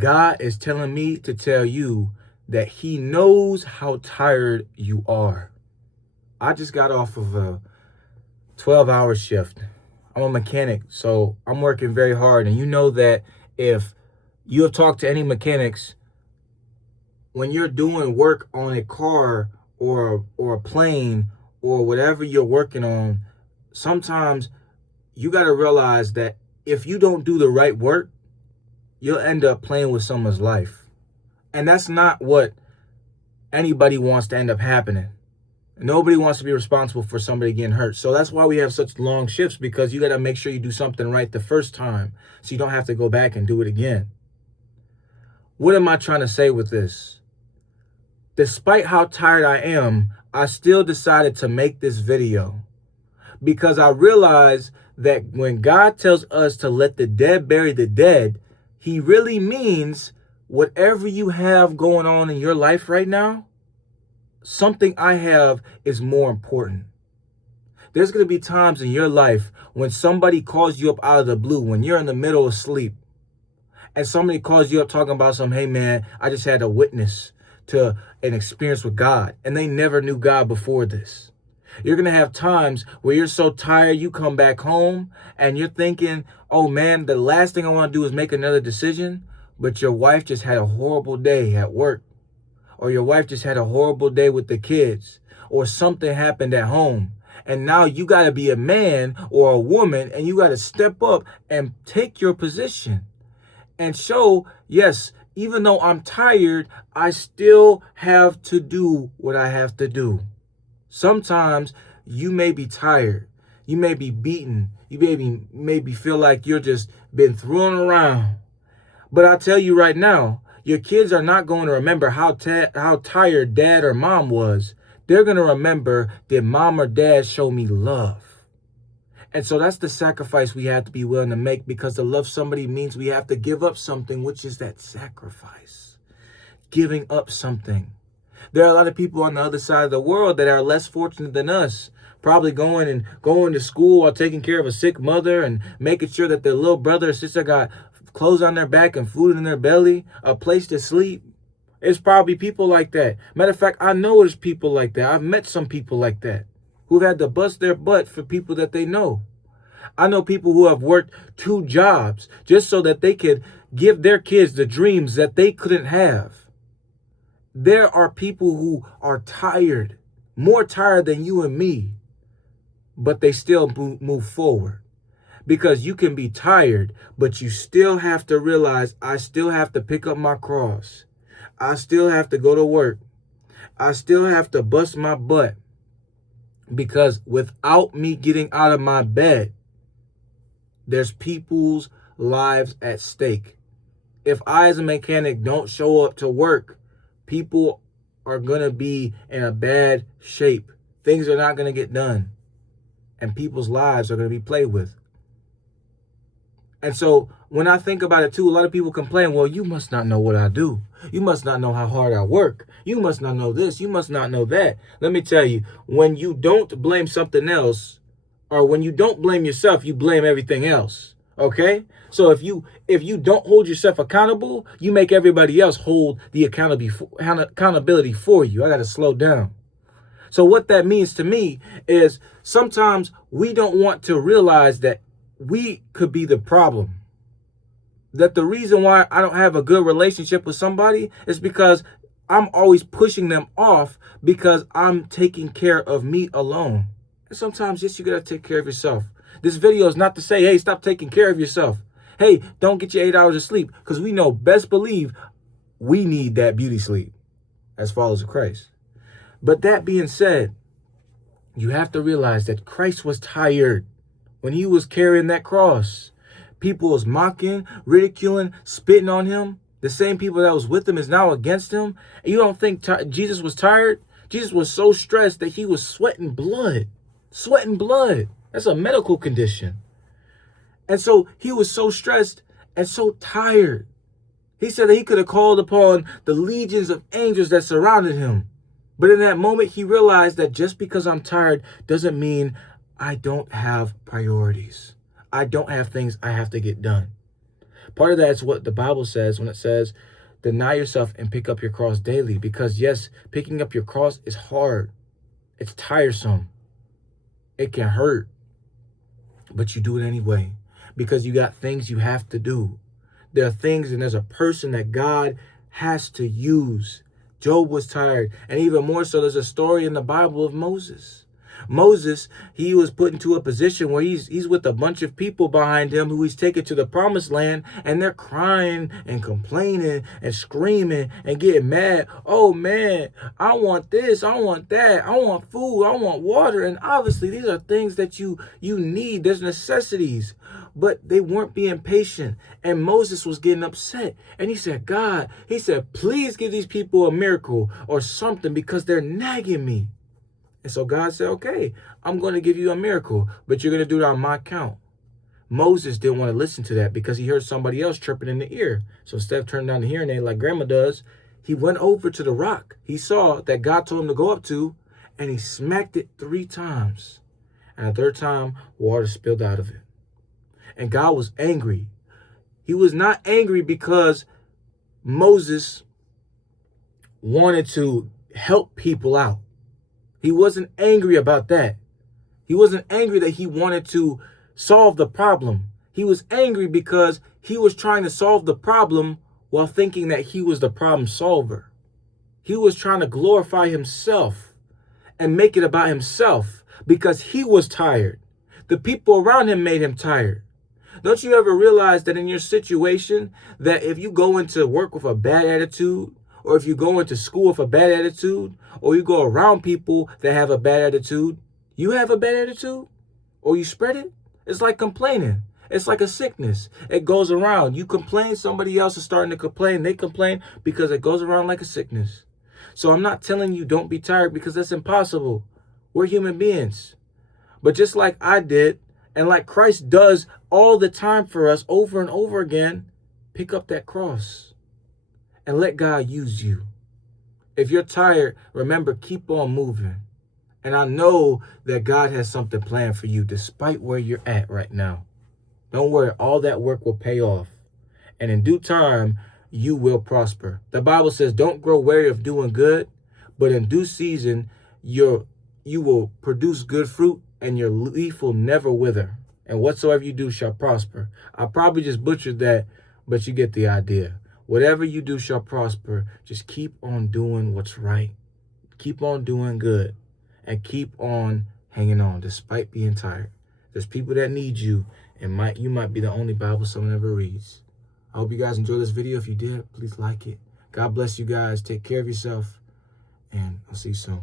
God is telling me to tell you that he knows how tired you are. I just got off of a 12-hour shift. I'm a mechanic, so I'm working very hard. And you know that if you have talked to any mechanics, when you're doing work on a car or a plane or whatever you're working on, sometimes you got to realize that if you don't do the right work, you'll end up playing with someone's life. And that's not what anybody wants to end up happening. Nobody wants to be responsible for somebody getting hurt. So that's why we have such long shifts, because you got to make sure you do something right the first time so you don't have to go back and do it again. What am I trying to say with this? Despite how tired I am, I still decided to make this video because I realized that when God tells us to let the dead bury the dead, he really means whatever you have going on in your life right now, something I have is more important. There's going to be times in your life when somebody calls you up out of the blue, when you're in the middle of sleep, and somebody calls you up talking about hey man, I just had a witness to an experience with God, and they never knew God before this. You're going to have times where you're so tired, you come back home and you're thinking, oh man, the last thing I want to do is make another decision. But your wife just had a horrible day at work, or your wife just had a horrible day with the kids, or something happened at home. And now you got to be a man or a woman, and you got to step up and take your position and show, yes, even though I'm tired, I still have to do what I have to do. Sometimes you may be tired. You may be beaten. You maybe feel like you're just been thrown around. But I tell you right now, your kids are not going to remember how tired dad or mom was. They're going to remember, did mom or dad show me love? And so that's the sacrifice we have to be willing to make, because to love somebody means we have to give up something, which is that sacrifice. Giving up something. There are a lot of people on the other side of the world that are less fortunate than us, probably going to school while taking care of a sick mother and making sure that their little brother or sister got clothes on their back and food in their belly, a place to sleep. It's probably people like that. Matter of fact, I know there's people like that. I've met some people like that who've had to bust their butt for people that they know. I know people who have worked 2 jobs just so that they could give their kids the dreams that they couldn't have. There are people who are tired, more tired than you and me, but they still move forward. Because you can be tired, but you still have to realize, I still have to pick up my cross. I still have to go to work. I still have to bust my butt. Because without me getting out of my bed, there's people's lives at stake. If I, as a mechanic, don't show up to work, people are going to be in a bad shape. Things are not going to get done. And people's lives are going to be played with. And so when I think about it too, a lot of people complain, well, you must not know what I do. You must not know how hard I work. You must not know this. You must not know that. Let me tell you, when you don't blame something else, or when you don't blame yourself, you blame everything else. Okay? So if you don't hold yourself accountable, you make everybody else hold the accountability for you. I got to slow down. So what that means to me is sometimes we don't want to realize that we could be the problem. That the reason why I don't have a good relationship with somebody is because I'm always pushing them off because I'm taking care of me alone. And sometimes, yes, you got to take care of yourself. This video is not to say, hey, stop taking care of yourself. Hey, don't get your 8 hours of sleep, because we know, best believe, we need that beauty sleep as followers of Christ. But that being said, you have to realize that Christ was tired when he was carrying that cross. People was mocking, ridiculing, spitting on him. The same people that was with him is now against him. And you don't think Jesus was tired? Jesus was so stressed that he was sweating blood. Sweating blood. That's a medical condition. And so he was so stressed and so tired. He said that he could have called upon the legions of angels that surrounded him. But in that moment, he realized that just because I'm tired doesn't mean I don't have priorities. I don't have things I have to get done. Part of that is what the Bible says when it says, deny yourself and pick up your cross daily. Because yes, picking up your cross is hard. It's tiresome. It can hurt. But you do it anyway. Because you got things you have to do. There are things and there's a person that God has to use. Job was tired. And even more so, there's a story in the Bible of Moses. Moses, he was put into a position where he's with a bunch of people behind him who he's taken to the promised land, and they're crying and complaining and screaming and getting mad. Oh man, I want this, I want that, I want food, I want water. And obviously these are things that you need. There's necessities. But they weren't being patient. And Moses was getting upset. And he said, God, he said, please give these people a miracle or something because they're nagging me. And so God said, okay, I'm going to give you a miracle, but you're going to do it on my account. Moses didn't want to listen to that because he heard somebody else chirping in the ear. So instead of turning down the hearing aid like grandma does, he went over to the rock he saw that God told him to go up to, and he smacked it 3 times. And the third time, water spilled out of it. And God was angry. He was not angry because Moses wanted to help people out. He wasn't angry about that. He wasn't angry that he wanted to solve the problem. He was angry because he was trying to solve the problem while thinking that he was the problem solver. He was trying to glorify himself and make it about himself because he was tired. The people around him made him tired. Don't you ever realize that in your situation, that if you go into work with a bad attitude, or if you go into school with a bad attitude, or you go around people that have a bad attitude, you have a bad attitude, or you spread it, it's like complaining. It's like a sickness. It goes around. You complain, somebody else is starting to complain. They complain because it goes around like a sickness. So I'm not telling you don't be tired because that's impossible. We're human beings. But just like I did, and like Christ does all the time for us over and over again, pick up that cross and let God use you. If you're tired, remember, keep on moving. And I know that God has something planned for you despite where you're at right now. Don't worry, all that work will pay off. And in due time, you will prosper. The Bible says, don't grow weary of doing good, but in due season, you will produce good fruit and your leaf will never wither. And whatsoever you do shall prosper. I probably just butchered that, but you get the idea. Whatever you do shall prosper. Just keep on doing what's right. Keep on doing good. And keep on hanging on despite being tired. There's people that need you, and you might be the only Bible someone ever reads. I hope you guys enjoyed this video. If you did, please like it. God bless you guys. Take care of yourself, and I'll see you soon.